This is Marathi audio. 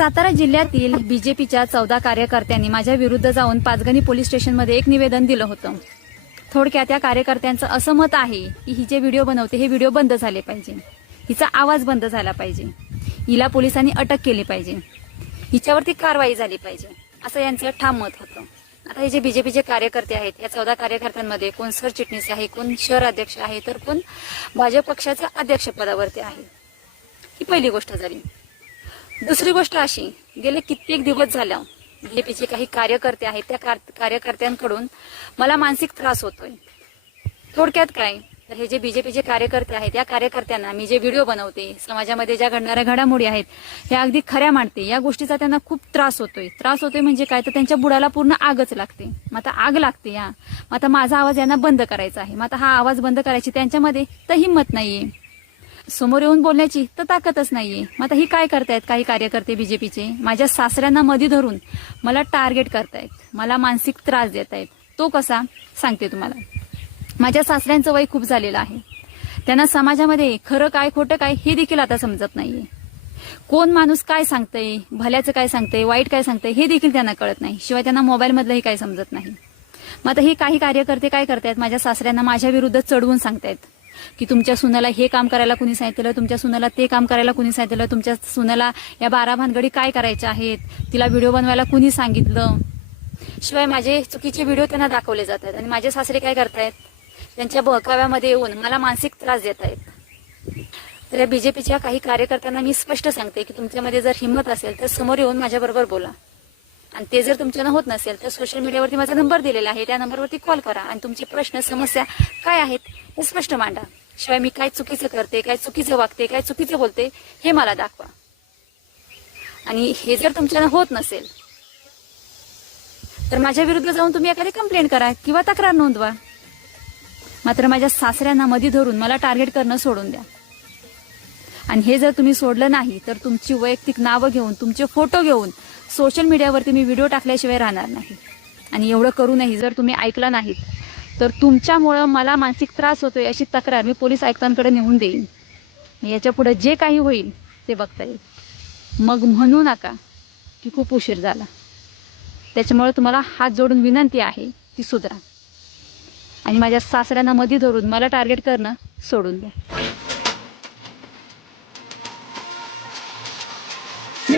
सातारा जिल्ह्यातील बीजेपीच्या 14 कार्यकर्त्यांनी माझ्या विरुद्ध जाऊन पाचगणी पोलीस स्टेशनमध्ये एक निवेदन दिलं होतं। थोडक्यात या कार्यकर्त्यांचं असं मत आहे की ही जे व्हिडिओ बनवते हे व्हिडिओ बंद झाले पाहिजे, हिचा आवाज बंद झाला पाहिजे, हिला पोलिसांनी अटक केली पाहिजे, हिच्यावरती कारवाई झाली पाहिजे, असं यांचं ठाम मत होतं। आता हे जे बीजेपीचे कार्यकर्ते आहेत या 14 कार्यकर्त्यांमध्ये कोण सरचिटणीस आहे, कोण शहर अध्यक्ष आहे, तर कोण भाजप पक्षाच्या अध्यक्षपदावरती आहे। ही पहिली गोष्ट झाली। दुसरी गोष्ट अशी, गेले कित्येक दिवस झाला बीजेपीचे काही कार्यकर्ते आहेत त्या कार्यकर्त्यांकडून मला मानसिक त्रास होतोय। थोडक्यात काय तर हे जे बीजेपीचे कार्यकर्ते आहेत या कार्यकर्त्यांना मी जे व्हिडिओ बनवते, समाजामध्ये ज्या घडणाऱ्या घडामोडी आहेत ह्या अगदी खऱ्या मांडते, या गोष्टीचा त्यांना खूप त्रास होतोय म्हणजे काय तर त्यांच्या बुडाला पूर्ण आगच लागते। मग आता आग लागते मग आता माझा आवाज यांना बंद करायचा आहे। मग आता हा आवाज बंद करायची त्यांच्यामध्ये तर हिंमत नाहीये, समोर येऊन बोलण्याची तर ताकदच नाहीये। मग आता ही काय करतायत काही कार्यकर्ते बीजेपीचे, माझ्या सासऱ्यांना मध्ये धरून मला टार्गेट करतायत, मला मानसिक त्रास देत आहेत। तो कसा सांगते तुम्हाला। माझ्या सासऱ्यांचं वय खूप झालेलं आहे, त्यांना समाजामध्ये खरं काय खोटं काय हे देखील आता समजत नाहीये। कोण माणूस काय सांगतंय, भल्याचं काय सांगतंय, वाईट काय सांगतंय हे देखील त्यांना कळत नाही, शिवाय त्यांना मोबाईल मधलंही काय समजत नाही। मग आता ही काही कार्यकर्ते काय करतायत, माझ्या सासऱ्यांना माझ्या विरुद्ध चढवून सांगतायत की तुमच्या सुनाला हे काम करायला कुणी सांगितलं, तुमच्या सुनाला ते काम करायला कुणी सांगितलं, तुमच्या सुनाला या 12 भानगडी काय करायच्या आहेत, तिला व्हिडिओ बनवायला कुणी सांगितलं। शिवाय माझे चुकीचे व्हिडिओ त्यांना दाखवले जातात आणि माझे सासरे काय करतायत, त्यांच्या बहकाव्यामध्ये येऊन मला मानसिक त्रास देत आहेत। तर या बीजेपीच्या काही कार्यकर्त्यांना मी स्पष्ट सांगते की तुमच्यामध्ये जर हिंमत असेल तर समोर येऊन माझ्याबरोबर बोला, आणि ते जर तुमच्यानं होत नसेल तर सोशल मीडियावरती माझा नंबर दिलेला आहे, त्या नंबरवरती कॉल करा आणि तुमचे प्रश्न समस्या काय आहेत हे स्पष्ट मांडा। शिवाय मी काय चुकीचं करते, काय चुकीचं वागते, काय चुकीचं बोलते हे मला दाखवा। आणि हे जर तुमच्यानं होत नसेल तर माझ्या विरुद्ध जाऊन तुम्ही एखादी कंप्लेंट करा किंवा तक्रार नोंदवा। मात्र माझ्या सासऱ्यांना मध्ये धरून मला टार्गेट करणं सोडून द्या। आणि हे जर तुम्ही सोडलं नाही तर तुमची वैयक्तिक नावं घेऊन, तुमचे फोटो घेऊन सोशल मीडियावरती मी व्हिडिओ टाकल्याशिवाय राहणार नाही। आणि एवढं करूनही जर तुम्ही ऐकलं नाहीत तर तुमच्यामुळं मला मानसिक त्रास होतोय अशी तक्रार मी पोलीस आयुक्तांकडे नेऊन देईन। याच्या पुढे जे काही होईल ते बघता येईल। मग म्हणू नका की खूप उशीर झाला। त्याच्यामुळे तुम्हाला हात जोडून विनंती आहे ती सुधरा आणि माझ्या सासऱ्यांना मध्ये धरून मला टार्गेट करणं सोडून द्या।